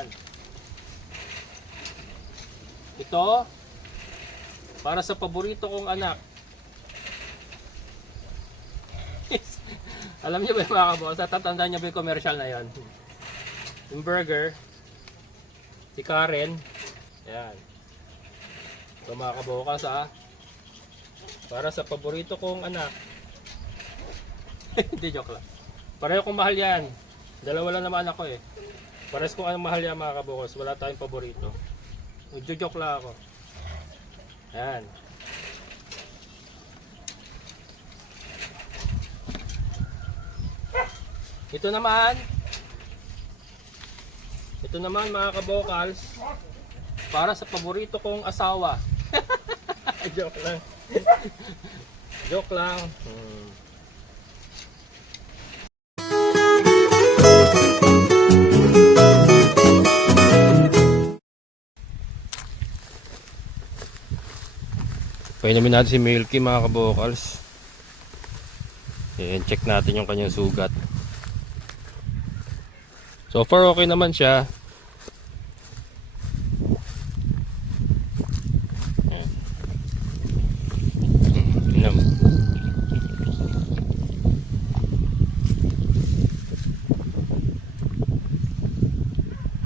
Yan. Ito, para sa paborito kong anak. Alam niyo ba yung mga kaboss? Tatandaan niyo ba yung commercial na yon? Yung burger. Si Karen. Yan. Ito mga kabokas ha. Para sa paborito kong anak. Hindi, joke lang. Pareho kong mahal yan. Dalawa lang naman ako eh. Pares kong anong mahal yan mga kabokas. Wala tayong paborito. Nagjo-joke lang ako. Yan. Ito naman mga kabokals, para sa paborito kong asawa. Joke lang. Joke lang. Painumin natin si Milky mga kabokals. Check natin yung kanyang sugat. So far okay naman siya.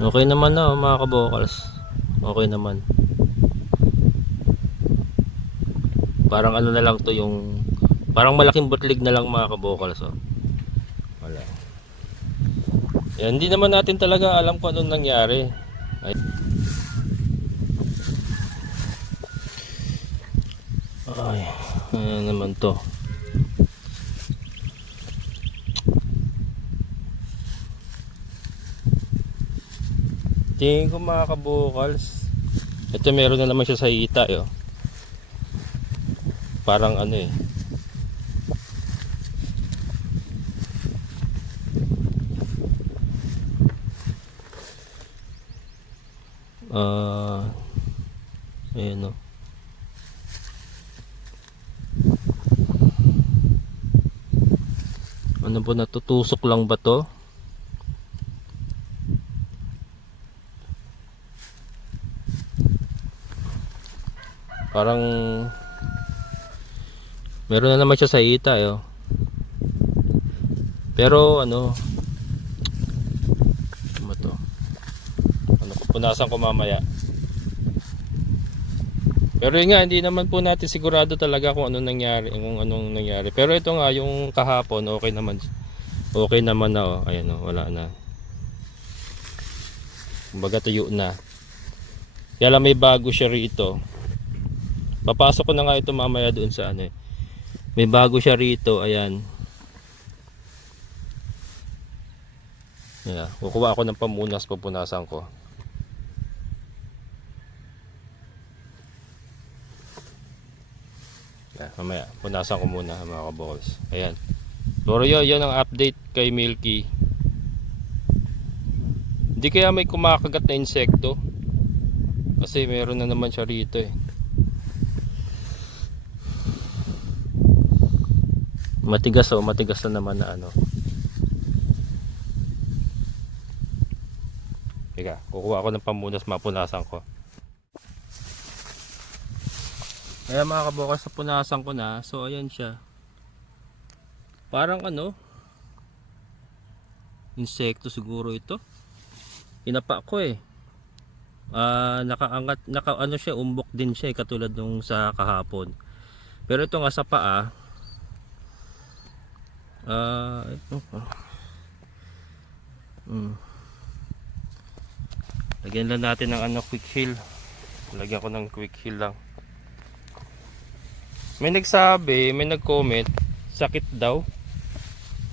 Okay naman na mga kabokals. Okay naman. Parang ano na lang to, yung parang malaking butlig na lang mga kabokals. Wala. Yan, hindi naman natin talaga alam kung anong nangyari. Ay, ano naman to. Tingin ko mga kabukals, ito meron na naman siya sa hita yo. Parang ano eh, ayan o. Ano po, natutusok lang ba to? Parang meron na naman siya sa hita yo. Pero ano ba to? Ano, pupunasan ko mamaya. Pero yun nga, hindi naman po natin sigurado talaga kung anong nangyari. Pero ito nga, yung kahapon, okay naman. Okay naman na oh. Ayan oh, wala na. Kumbaga tuyo na. Kaya lang may bago siya rito. Papasok ko na nga ito mamaya doon sa ano eh. May bago siya rito, ayan. Yeah, kukuha ako ng pamunas, pupunasan ko. Yeah, mamaya, punasan ko muna mga kabols. Ayan. Pero yun ang update kay Milky. Hindi kaya may kumakagat na insekto. Kasi meron na naman siya rito eh. Matigas oh, matigas na naman na ano. Teka, kukuha ako ng pamunas, mapunasan ko. Ayan mga kabukas, sa punasan ko na. So ayan siya. Parang ano, insekto siguro ito. Inapa ko eh. Nakaangat, ano siya, umbok din siya eh, katulad nung sa kahapon. Pero ito nga sa paa, ito. Lagyan lang natin ng ano, quick heal. Lagyan ko ng quick heal lang. May nagsabi, may nag-comment, sakit daw.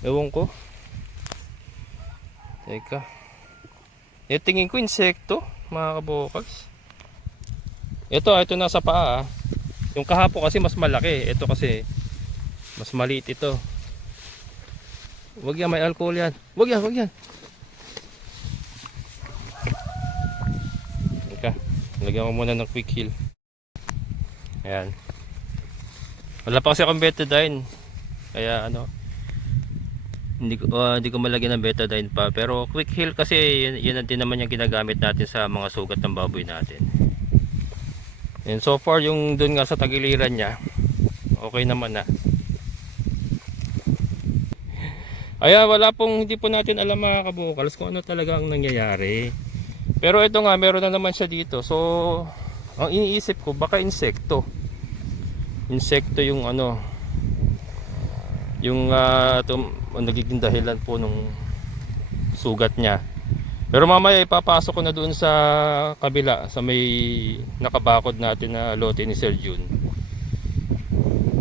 Ewan ko. Teka. Tingin ko insekto, mga kabokals. Ito nasa paa. Yung kahapon kasi mas malaki. Ito kasi mas maliit ito. Wag yan, may alcohol yan. Wag yan. Teka, lagyan ko muna ng quick heal. Ayan. Wala pa kasi akong betadine. Kaya ano, Hindi ko malagyan ng betadine pa, pero quick heal kasi yun din naman yung ginagamit natin sa mga sugat ng baboy natin. And so far yung dun nga sa tagiliran niya, okay naman na. Ayan, hindi po natin alam mga kabukals kung ano talaga ang nangyayari. Pero ito nga, meron na naman siya dito. So ang iniisip ko, baka insekto yung ano, yung nagiging dahilan po nung sugat niya. Pero mamaya ipapasok ko na doon sa kabila, sa may nakabakod natin na lote ni Sir Jun,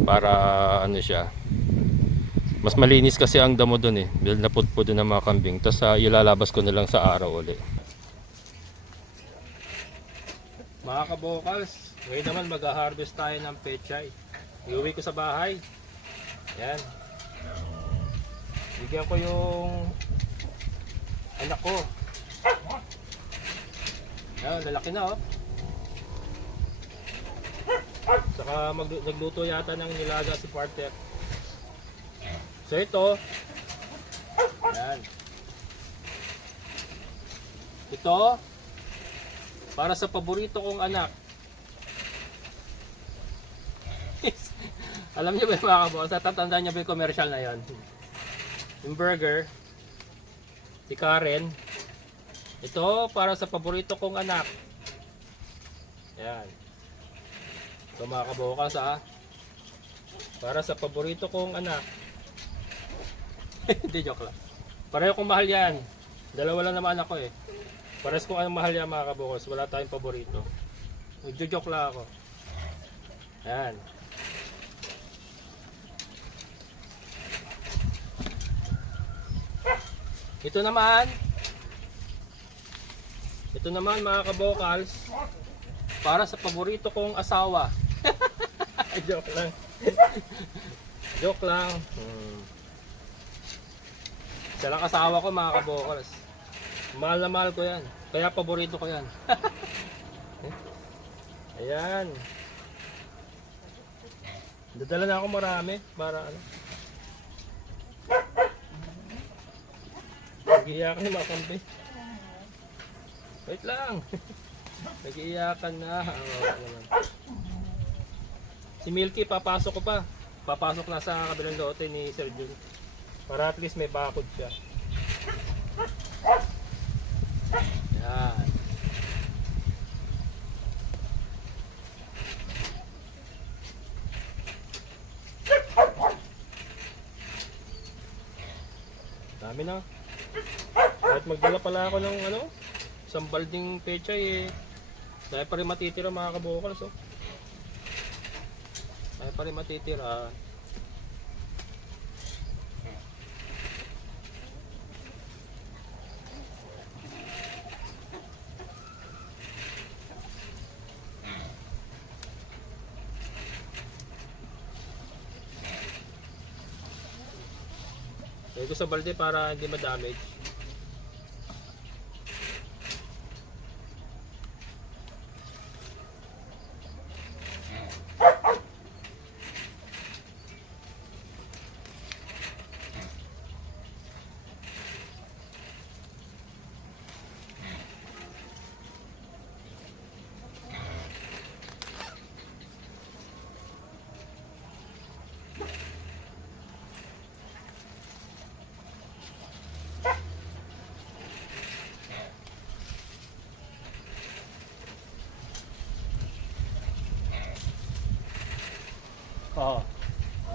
para ano siya, mas malinis kasi ang damo doon dahil napudpud ng mga kambing. Tapos ilalabas ko na lang sa araw uli. Mga kabokals, ngayon naman mag-harvest tayo ng pechay. Iuwi ko sa bahay. Yan. Bigyan ko yung anak ko. Yan, lalaki na oh. Saka nagluto yata ng nilaga si partner. So ito. Yan. Ito para sa paborito kong anak. Alam niyo ba yung mga kabos? Tatandaan niyo ba yung commercial na yon? Yung burger, si Karen. Ito para sa paborito kong anak. Yan. Ito mga kabukas para sa paborito kong anak. Hindi, joke lang. Pareho kong mahal yan. Dalawa lang naman ako eh. Pares kong anong mahal yan mga kabukas. Wala tayong paborito. Nagjo-joke lang ako. Yan. Ito naman mga kabokals, para sa paborito kong asawa. Joke lang. Joke lang. Siya lang asawa ko mga kabokals. Mahal na mahal ko yan. Kaya paborito ko yan. Ayan. Dadala na ako marami para ano. Nag-iiyakan yung mga kampi. Wait lang. Nag-iiyakan na. Si Milky papasok ko pa. Papasok na sa kabilang lote ni Sir Jun. Para at least may bakod siya. Yan. Dami na. Kahit magdala pala ako ng ano, isang balding pechay dahil pa rin matitira mga kabukals dahil pa rin matitira. Lagay ko sa balde para hindi ma-damage.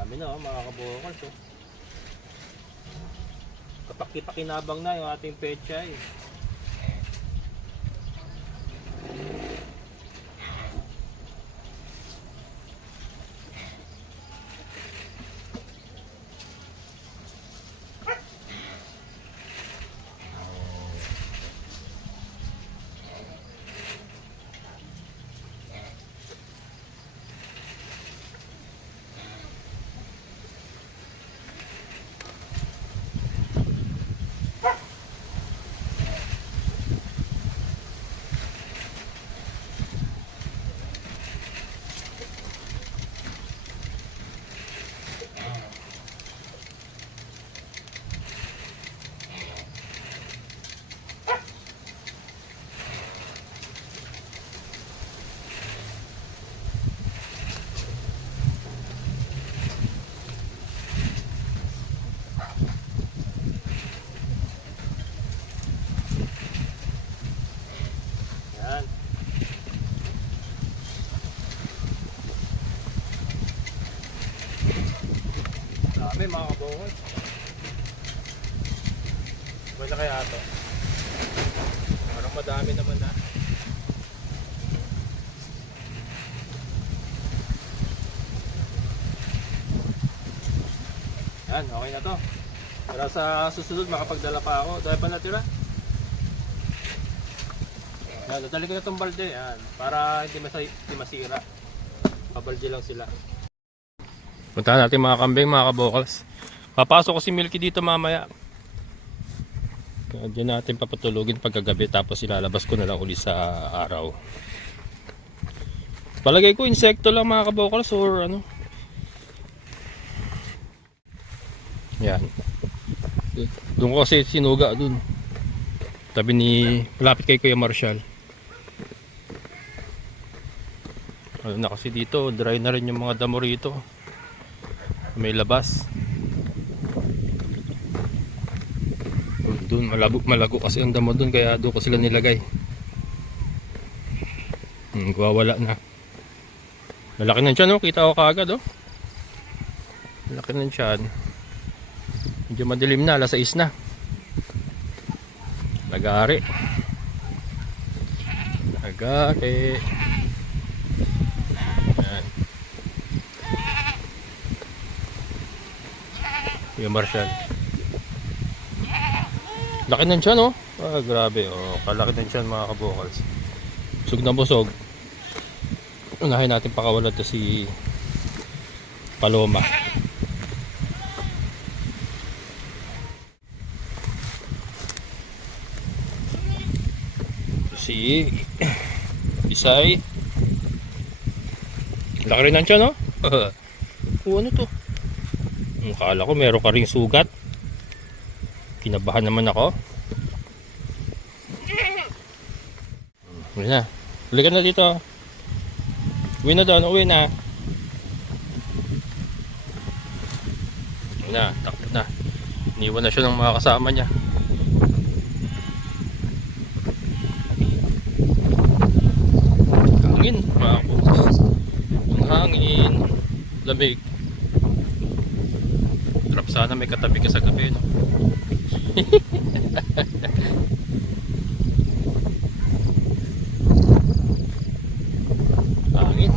Dami na mga kabukals Kapaki-pakinabang na yung ating pechay. kambing mga kabukol. Wala kaya ito. Parang madami naman na. Yan, okay na to. Para sa susunod makapagdala pa ako. Dahil pa natira. Yan, nadali ko na itong balde. Yan, para hindi masira. Pabalde lang sila. Puntahan natin mga kambing, mga kabokals. Papasok ko si Milky dito mamaya. Diyan natin papatulugin pagkagabi, tapos ilalabas ko na lang uli sa araw. Palagay ko insekto lang mga kabokals or ano. Yan. Doon ko kasi sinuga doon. Tabi ni, malapit kay Kuya Marshall. Ano na kasi dito, dry na rin yung mga damo rito. May labas. Doon malago kasi ang damo doon, kaya doon ko sila nilagay. Wawala na. Malaki ng tiyan, oh. Kita ko kaagad, oh. Malaki ng tiyan. Medyo madilim na, alas 6 na. Lagari. Lagari. Ayan. Yung Marshall. Laki ng tiyan, oh. Ah, grabe, oh. Kalaki ng tiyan mga kabokals. Busog na busog. Unahin natin pakawalan to si Paloma. Si Isay. Laki rin ng tiyan, oh. Ano to? Akala ko meron ka ring sugat. Kinabahan naman ako. Uwi na. Uli ka na dito. Uwi na doon. Uwi na. Uwi na. Takot na. Iniwan na siya ng mga kasama niya. Hangin. Mga bukas. Ang hangin. Lamig. Trap sana may katabi ka sa gabi, no? Hangin.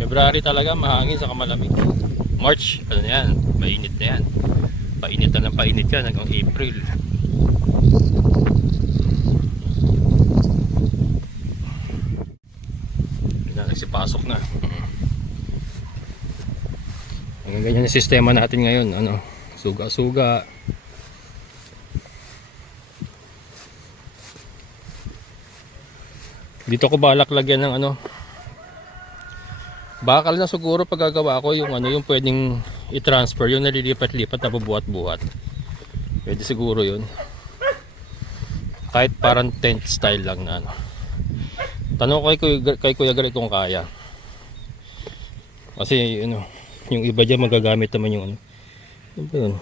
February talaga mahangin sa malamig. March, ano na yan, mainit na yan. Painit na ng painit yan hanggang April. Nagsipasok na. Hanggang ganyan yung sistema natin ngayon, ano, suga-suga. Dito ko balak lagyan ng ano, bakal na siguro paggagawa ko yung ano, yung pwedeng i-transfer, yung nalilipat-lipat na bubuhat-buhat. Pwede siguro yun. Kahit parang tent style lang na ano. Tanong ko kay Kuya Gary kung kaya. Kasi ano, yung iba dyan magagamit naman yung ano. Ano ba yun?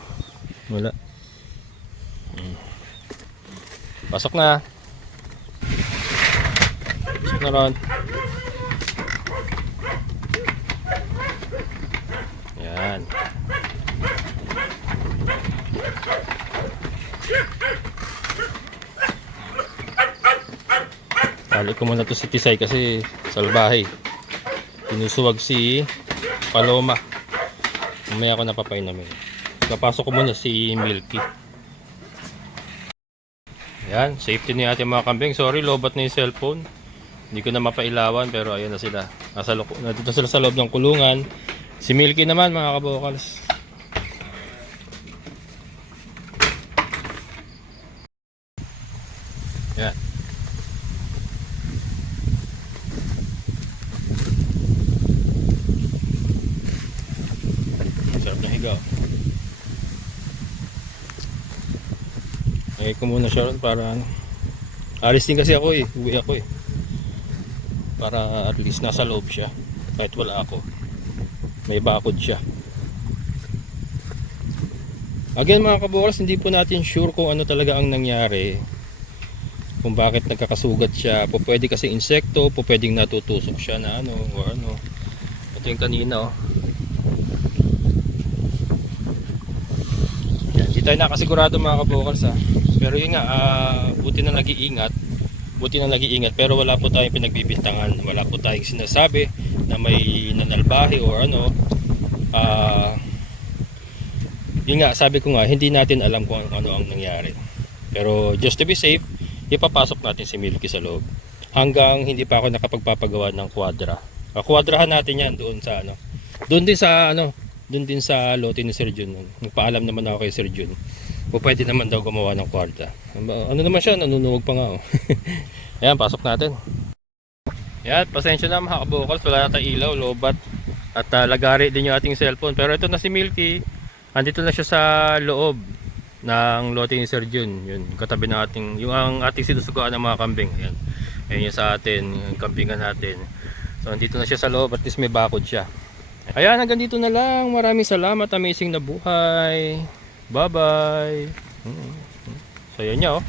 Wala. Pasok na. Pasok na ron. Yan. Tali ko muna to si Tisay kasi salbahe. Tinusuwag si Paloma. Mamaya ako napapainamin. Kapasok ko muna si Milky. Yan, safety ni ating mga kambing. Sorry, lobat na yung cellphone. Hindi ko na mapailawan pero ayun na sila. Nandito sila sa loob ng kulungan. Si Milky naman mga kabokals. Yan. Sarap na higaw. Eh ko muna siya ron para ano. Alis din kasi ako eh. Uwi ako eh. Para at least nasa loob siya. Kahit wala ako. May bakod siya. Again mga kabukals, hindi po natin sure kung ano talaga ang nangyari. Kung bakit nagkakasugat siya. Po pwede kasi insekto, po pwedeng natutusok siya na ano o ano. Ito yung kanina oh. Yan, di tayo nakasigurado mga kabokals ha. Pero yun nga, buti na nag-iingat. Buti na nag-iingat pero wala po tayong pinagbibintangan. Wala po tayong sinasabi na may nanalbahe or ano. Yun nga, sabi ko nga, hindi natin alam kung ano ang nangyari. Pero just to be safe, ipapasok natin si Milky sa loob. Hanggang hindi pa ako nakapagpapagawa ng kwadra. Kwadrahan natin yan doon sa ano. Doon din sa lote ni Sir Jun. Nagpaalam naman ako kay Sir Jun. O pwede naman daw gumawa ng kwadra. Ano naman siya, nanunuwag pa nga oh. Ayan, pasok natin. Yan, pasensya na mga kabokals, wala na tayong ilaw, lobat. At lagari din yung ating cellphone. Pero ito na si Milky. Andito na siya sa loob ng lote ni Sir Jun. Yun, katabi ng ating, yung ang ating sinusugaan ng mga kambing. Ayan. Ayan yung sa atin, yung kambingan natin. So andito na siya sa loob, at least may bakod siya. Ayan, hanggang dito na lang. Maraming salamat, amazing na buhay. Bye bye. So yan niya oh.